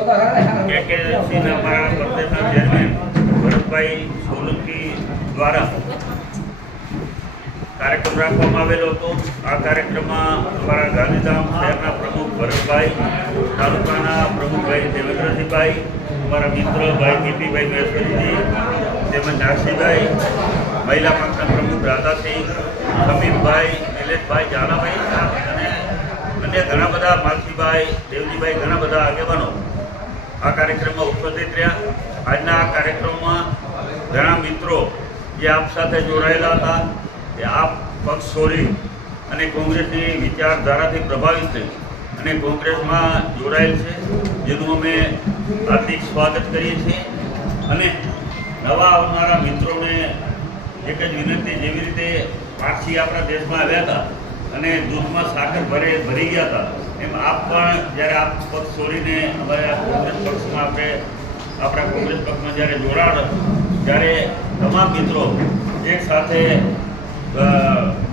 કેકેસીના અમારા પ્રદેશના ભરતભાઈ સોલંકી દ્વારા કાર્યક્રમ રાખવામાં આવેલો હતો. આ કાર્યક્રમમાં અમારા ગાંધીધામ શહેરના પ્રમુખ ભરતભાઈ, તાલુકાના પ્રમુખભાઈ દેવેન્દ્રસિંહભાઈ, અમારા મિત્ર ભાઈ કીર્તિભાઈ મહેશ્વરીજી તેમજ નારસિંહભાઈ મહિલા પક્ષના પ્રમુખ રાધાસિંહ, સમીરભાઈ, નિલેશભાઈ જાનાભાઈ અને અન્ય ઘણા બધા માલસીભાઈ દેવજીભાઈ, ઘણા બધા આગેવાનો આ કાર્યક્રમમાં ઉપસ્થિત રહ્યા. આજના આ કાર્યક્રમમાં ઘણા મિત્રો જે આપ સાથે જોડાયેલા હતા. એ આપ પક્ષ છોડી અને કોંગ્રેસની વિચારધારાથી પ્રભાવિત થઈ અને કોંગ્રેસમાં જોડાયેલ છે, જેનું અમે હાર્દિક સ્વાગત કરીએ છીએ. અને નવા આવનારા મિત્રોને એક જ વિનંતી, જેવી રીતે પારસી આપણા દેશમાં આવ્યા હતા અને દૂધમાં સાકર ભરે ભરી ગયા હતા. એમ આપ પણ જ્યારે આપ પક્ષ છોડીને અમારા કોંગ્રેસ પક્ષમાં આપણે આપણા કોંગ્રેસ પક્ષમાં જ્યારે જોડાણ, ત્યારે તમામ મિત્રો એક સાથે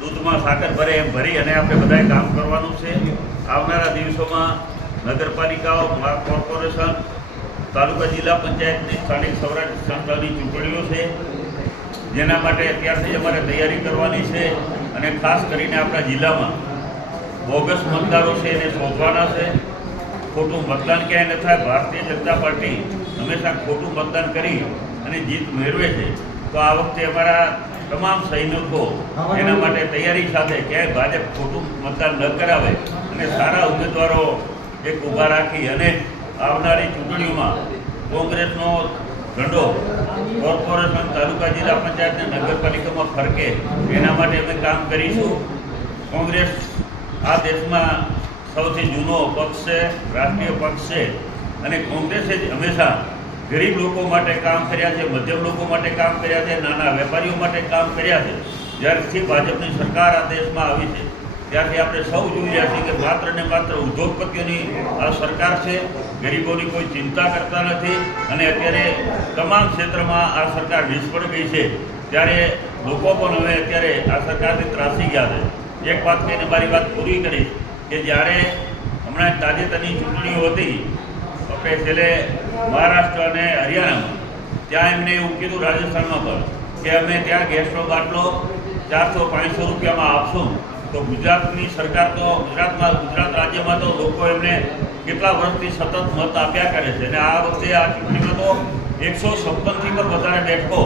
દૂધમાં સાકર ભરે એમ ભરી અને આપણે બધાએ કામ કરવાનું છે. આવનારા દિવસોમાં નગરપાલિકાઓ કોર્પોરેશન, તાલુકા જિલ્લા પંચાયતની સ્થાનિક સ્વરાજ સંસ્થાની ચૂંટણીઓ છે, જેના માટે અત્યારથી અમારે તૈયારી કરવાની છે અને ખાસ કરીને આપણા જિલ્લામાં બોગસ મતદારો છે એને શોધવાના છે. ખોટું મતદાન ક્યાંય ન થાય. ભારતીય જનતા પાર્ટી હંમેશા ખોટું મતદાન કરી અને જીત મેળવે છે. તો આ વખતે અમારા તમામ સૈનિકો એના માટે તૈયારી સાથે ક્યાંય ભાજપ ખોટું મતદાન ન કરાવે અને સારા ઉમેદવારો એક ઊભા રાખી અને આવનારી ચૂંટણીઓમાં કોંગ્રેસનો ઝંડો કોર્પોરેશન, તાલુકા જિલ્લા પંચાયત અને નગરપાલિકામાં ફરકે. એના માટે અમે કામ કરીશું. કોંગ્રેસ આ દેશમાં સૌથી જૂનો પક્ષ છે, રાષ્ટ્રીય પક્ષ છે. અને કોંગ્રેસે જ હંમેશા ગરીબ લોકો માટે કામ કર્યા છે, મધ્યમ લોકો માટે કામ કર્યા છે, નાના વેપારીઓ માટે કામ કર્યા છે. જ્યારથી ભાજપની સરકાર આ દેશમાં આવી છે, ત્યારથી આપણે સૌ જોઈ રહ્યા છીએ કે માત્ર ને માત્ર ઉદ્યોગપતિઓની આ સરકાર છે. ગરીબોની કોઈ ચિંતા કરતા નથી અને અત્યારે તમામ ક્ષેત્રમાં આ સરકાર નિષ્ફળ ગઈ છે. ત્યારે લોકો પણ હવે અત્યારે આ સરકારથી ત્રાસી ગયા છે. એક વાત કહીને મારી વાત પૂરી કરીશ કે જ્યારે હમણાં તાજેતરની ચૂંટણીઓ હતી, આપણે છેલ્લે મહારાષ્ટ્ર અને હરિયાણામાં, ત્યાં એમને એવું કીધું રાજસ્થાનમાં પણ કે અમે ત્યાં ગેસનો બાટલો ચારસો પાંચસો રૂપિયામાં આપશું. તો ગુજરાતની સરકાર તો ગુજરાતમાં, ગુજરાત રાજ્યમાં તો લોકો એમને કેટલા વર્ષથી સતત મત આપ્યા કરે છે અને આ વખતે આ ચૂંટણીમાં તો એકસો છપ્પનથી પણ વધારે બેઠકો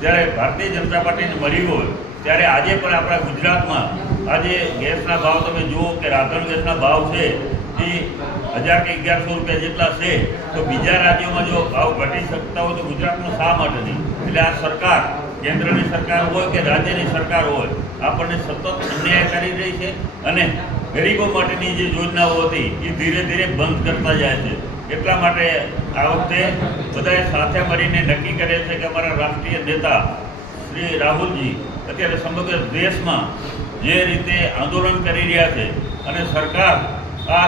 જ્યારે ભારતીય જનતા પાર્ટીને મળી હોય ત્યારે આજે પણ આપણા ગુજરાતમાં આજે ગેસના ભાવ તમે જુઓ કે રાધણ ગેસના ભાવ છે એ હજાર કે અગિયારસો રૂપિયા જેટલા છે, તો બીજા રાજ્યોમાં જો ભાવ ઘટી શકતા હોય તો ગુજરાતમાં શા માટે નહીં? એટલે આ સરકાર, કેન્દ્રની સરકાર હોય કે રાજ્યની સરકાર હોય, આપણને સતત અન્યાય કરી રહી છે અને ગરીબો માટેની જે યોજનાઓ હતી, એ ધીરે ધીરે બંધ કરતા જાય છે. એટલા માટે આ વખતે બધાએ સાથે મળીને નક્કી કરે છે કે અમારા રાષ્ટ્રીય નેતા શ્રી રાહુલજી અત્યારે સમગ્ર દેશમાં જે રીતે આંદોલન કરી રહ્યા છે અને સરકાર આ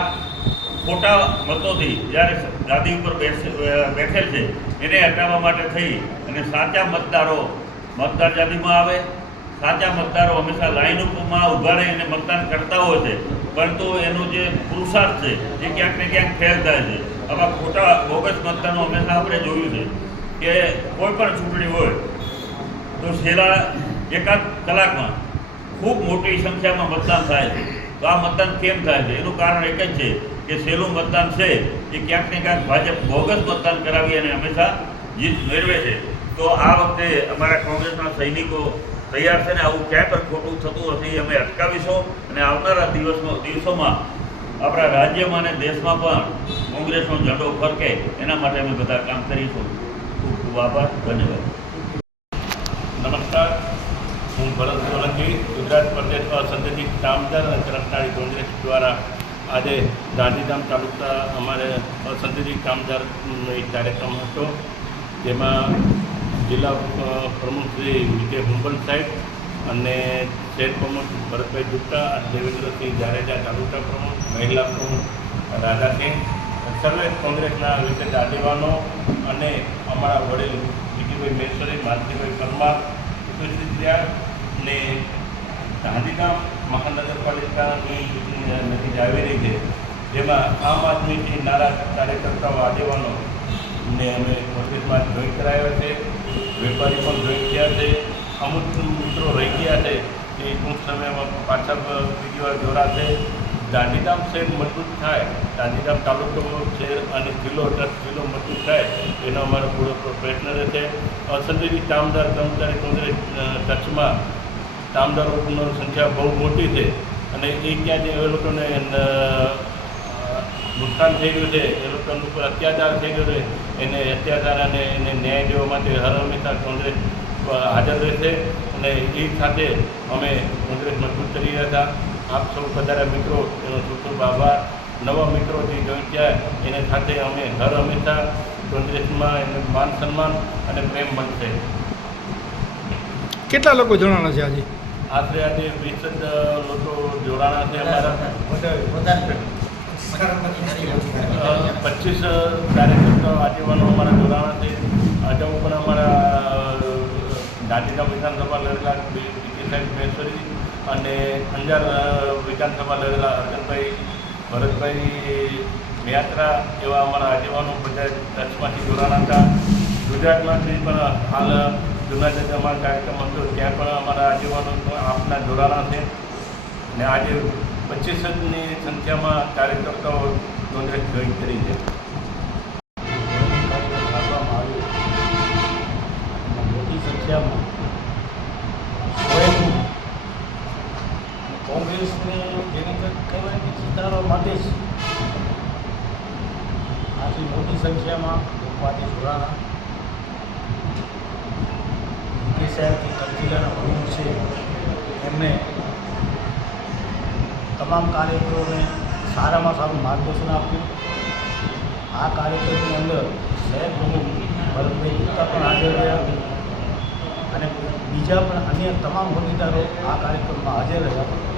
ખોટા મતોથી જ્યારે ગાદી ઉપર બેઠેલ છે, એને હટાવવા માટે થઈ અને સાચા મતદારો મતદાર યાદીમાં આવે, સાચા મતદારો હંમેશા લાઈન ઉપરમાં ઊભા રહી અને મતદાન કરતા હોય છે, પરંતુ એનો જે પુરુષાર્થ છે, એ ક્યાંક ને ક્યાંક ફેલ થાય છે. આવા ખોટા, બોગસ મતદાનો હંમેશા આપણે જોયું છે કે કોઈ પણ ચૂંટણી હોય, તો છેલ્લા એકાદ કલાકમાં ખૂબ મોટી સંખ્યામાં મતદાન થાય છે. તો આ મતદાન કેમ થાય છે? એનું કારણ એક જ છે કે છેલ્લું મતદાન છે એ ક્યાંક ને ક્યાંક ભાજપ બોગસ મતદાન કરાવી અને હંમેશા જીત મેળવે છે. તો આ વખતે અમારા કોંગ્રેસના સૈનિકો તૈયાર છે ને આવું ક્યાંય પણ ખોટું થતું નથી અમે અટકાવીશું અને આવનારા દિવસમાં દિવસોમાં આપણા રાજ્યમાં અને દેશમાં પણ કોંગ્રેસનો ઝંડો ફરકે એના માટે અમે બધા કામ કરીશું. ખૂબ ખૂબ આભાર. ધન્યવાદ. નમસ્કાર. હું ભરત સોલંકી, ગુજરાત પ્રદેશ સંગઠિત કામદાર અને કર્મચારી કોંગ્રેસ દ્વારા આજે ગાંધીધામ તાલુકા અમારે અસંગઠિત કામદારનો એક કાર્યક્રમ હતો, જેમાં જિલ્લા પ્રમુખ શ્રી વિજય હુંબલ સાહેબ અને શહેર પ્રમુખ ભરતભાઈ ગુપ્તા દેવેન્દ્રસિંહ જાડેજા તાલુકા પ્રમુખ, મહિલા પ્રમુખ, રાધાસિંહ, સર્વે કોંગ્રેસના વિશેષ આગેવાનો અને અમારા વડીલ બીજીભાઈ મેશ્વરી માલતીભાઈ પરમાર ઉપસ્થિત રહ્યા ને ગાંધીધામ મહાનગરપાલિકાની ચૂંટણી નજીક આવી રહી છે, જેમાં આમ આદમીથી નારાજ કાર્યકર્તાઓ આગેવાનો ને અમે ઓફિસમાં જોઈન કરાયો છે, વેપારી પણ જોઈન થયા છે, અમુક મિત્રો રહી ગયા છે, એ ટૂંક સમયમાં પાછળ બીજી વાર જોડાશે. ગાંધીધામ શહેર મજબૂત થાય, ગાંધીધામ તાલુકો શહેર અને જિલ્લો દસ જિલ્લો મજબૂત થાય, એનો અમારો પૂરો પ્રયત્ન રહેશે. અસંગઠિત કામદાર કર્મચારી કોંગ્રેસ કચ્છમાં કામદારોની સંખ્યા બહુ મોટી છે અને એ ક્યાં જે એ લોકોને નુકસાન થઈ ગયું છે, એ લોકોનું ઉપર અત્યાચાર થઈ ગયો છે, એને અત્યાચાર અને એને ન્યાય દેવા માટે હર હંમેશા કોંગ્રેસ હાજર રહેશે અને એ સાથે અમે કોંગ્રેસ મજબૂત કરી રહ્યા હતા. આપ સૌ બધા મિત્રો એનો ખૂબ ખૂબ આભાર. નવા મિત્રો જે જોઈ ગયા એને સાથે અમે હર હંમેશા કોંગ્રેસમાં એને માન સન્માન અને પ્રેમ મળશે કેટલા લોકો જોડાણા છે આજે? આશરે આજે વીસ લોકો જોડાણા છે અમારા. પચીસ કાર્યકર્તાઓ આગેવાનો અમારા જોડાણા છે. અગાઉ પણ અમારા ગાંધીધામ વિધાનસભા લડેલા બીજી સાહેબ મહેશ્વરી અને અંજાર વિધાનસભા લડેલા અર્જનભાઈ, ભરતભાઈ યાત્રા એવા અમારા આગેવાનો બધા કચ્છમાંથી જોડાણા હતા. ગુજરાતમાંથી પણ હાલ જુનાગઢ અમારા કાર્યક્રમ હતો, ત્યાં પણ અમારા આગેવાનો આપના જોડાણા છે. ને આજે પચીસની સંખ્યામાં કાર્યકર્તાઓ નોંધણી જોઈન કરી છે. મોટી સંખ્યામાં કોંગ્રેસને જેને કંઈક કહેવાય કે જીતાડવા માટે જ આટલી મોટી સંખ્યામાં લોકો જોડાણા કે સાહેબ જે છે, એમને તમામ કાર્યકરોને સારામાં સારું માર્ગદર્શન આપ્યું. આ કાર્યક્રમની અંદર શહેર પ્રમુખ ભરતભાઈ ગુપ્તા પણ હાજર રહ્યા અને બીજા પણ અન્ય તમામ હોદ્દેદારો આ કાર્યક્રમમાં હાજર રહ્યા.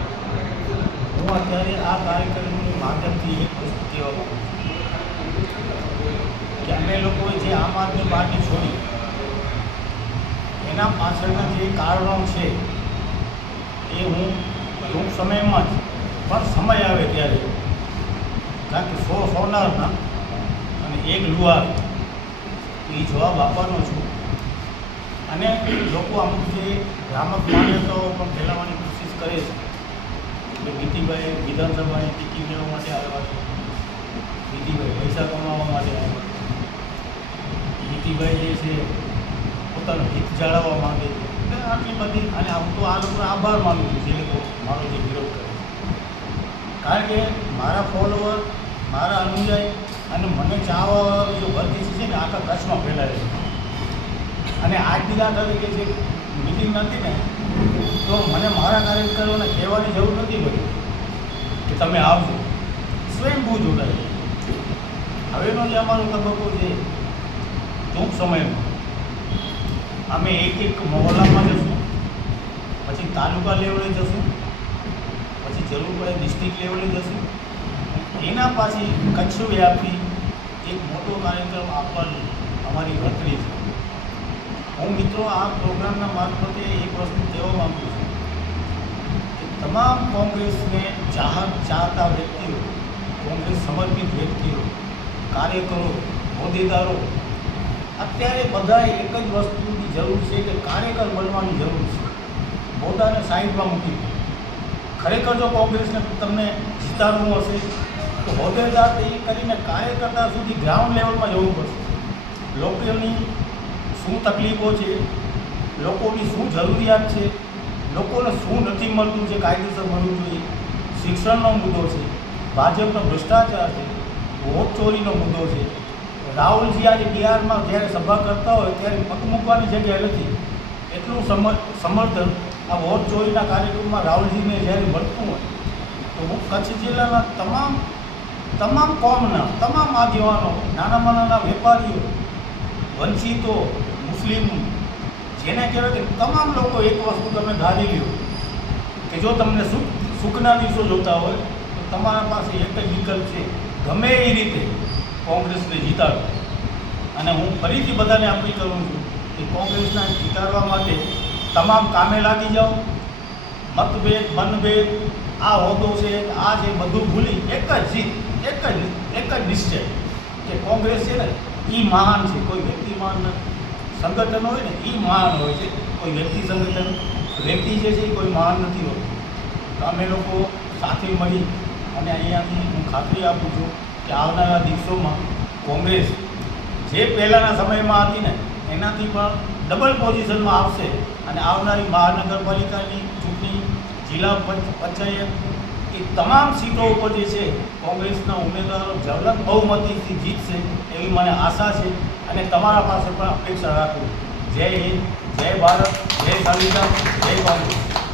અત્યારે આ કાર્યક્રમની માધ્યમથી એક વસ્તુ કહેવા માગું કે અમે લોકોએ જે આમ આદમી પાર્ટી છોડી, એના પાછળના જે કારણો છે, એ હું ટૂંક સમયમાં જ, પણ સમય આવે ત્યારે, કારણ કે સો સોનારના અને એક લુહાર, એ જવાબ આપવાનો છું. અને લોકો અમુક જે ભ્રામક માન્યતાઓ પણ ફેલાવવાની કોશિશ કરે છે. કે નીતિભાઈ વિધાનસભાની ટિકિટ લેવા માટે આવ્યા છે. નીતિભાઈ પૈસા કમાવા માટે આવ્યા છે. નીતિભાઈ જે છે, પોતાનું હિત જાળવવા માગે છે. આટલી બધી અને આમ તો આ લોકોનો આભાર માનું છું, જે લોકો મારો જે વિરોધ કરે છે. કારણ કે મારા ફોલોવર મારા અનુયાયી અને મને ચાહવાવાળો જે વર્ગ છે ને આખા કચ્છમાં ફેલાયેલો છે. અને આજની વાત તરીકે જે મિટિંગ નથી ને તો મને મારા કાર્યકરોને કહેવાની જરૂર નથી પડી કે તમે આવજો. સ્વયંભૂ જોડાય હવેનો જે અમારો તબક્કો છે, ટૂંક સમયમાં અમે એક એક મહોલ્લામાં જશું. પછી તાલુકા લેવલે જશું. પછી જરૂર પડે ડિસ્ટ્રિક્ટ લેવલે જશું. એના પાછી કચ્છ વ્યાપી એક મોટો કાર્યક્રમ આપવાની અમારી ગણતરી છે. હું મિત્રો આ પ્રોગ્રામના મારફતે એક વસ્તુ કહેવા માગું છું. તમામ કોંગ્રેસને ચાહત ચાહતા વ્યક્તિઓ, કોંગ્રેસ સમર્પિત વ્યક્તિઓ, કાર્યકરો, હોદ્દેદારો, અત્યારે બધાએ એક જ વસ્તુની જરૂર છે કે કાર્યકર બનવાની જરૂર છે. પોતાને સાઈડમાં મૂકી. ખરેખર જો કોંગ્રેસને તમને જીતાડવું હશે, તો હોદ્દેદાર એ કરીને કાર્યકર્તા સુધી ગ્રાઉન્ડ લેવલમાં જવું પડશે. લોકોની શું તકલીફો છે? લોકોની શું જરૂરિયાત છે? લોકોને શું નથી મળતું, જે કાયદેસર મળવું જોઈએ? શિક્ષણનો મુદ્દો છે, ભાજપનો ભ્રષ્ટાચાર છે, વોટ ચોરીનો મુદ્દો છે. રાહુલજી આજે બિહારમાં જ્યારે સભા કરતા હોય, ત્યારે પગ મૂકવાની જગ્યાએ નથી. એટલું સમ સમર્થન આ વોટ ચોરીના કાર્યક્રમમાં રાહુલજીને જ્યારે મળતું હોય, તો હું કચ્છ જિલ્લાના તમામ તમામ કોમના, તમામ આગેવાનો નાનામાં નાના વેપારીઓ, વંચિતો, મુસ્લિમ જેને કહેવાય કે તમામ લોકો એક વસ્તુ તમે ધારી લ્યો કે જો તમને સુખ સુખના દિવસો જોતા હોય, તો તમારા પાસે એક જ વિકલ્પ છે, ગમે એ રીતે કોંગ્રેસને જીતાડો. અને હું ફરીથી બધાને અપીલ કરું છું કે કોંગ્રેસના જીતાડવા માટે તમામ કામે લાગી જાઓ. મતભેદ, મનભેદ, આ હોદ્દો છે, આ છે, બધું ભૂલી એક જ જીત, એક જ એક જ નિશ્ચય કે કોંગ્રેસ છે ને એ મહાન છે, કોઈ વ્યક્તિ મહાન નથી. સંગઠન હોય ને એ મહાન હોય છે. કોઈ વ્યક્તિ સંગઠન, વ્યક્તિ જે છે એ કોઈ મહાન નથી હોતું. તો અમે લોકો સાથે મળી અને અહીંયાથી હું ખાતરી આપું છું કે આવનારા દિવસોમાં કોંગ્રેસ જે પહેલાંના સમયમાં હતી ને, એનાથી પણ ડબલ પોઝિશનમાં આવશે. અને આવનારી મહાનગરપાલિકાની ચૂંટણી, જિલ્લા પંચ પંચાયત એ તમામ સીટો ઉપર જે છે, કોંગ્રેસના ઉમેદવારો જવલક બહુમતીથી જીતશે એવી મને આશા છે અને તમારા પાસે પણ અપેક્ષા રાખું. જય હિન્દ, જય ભારત, જય સંવિધાન જય કોંગ્રેસ.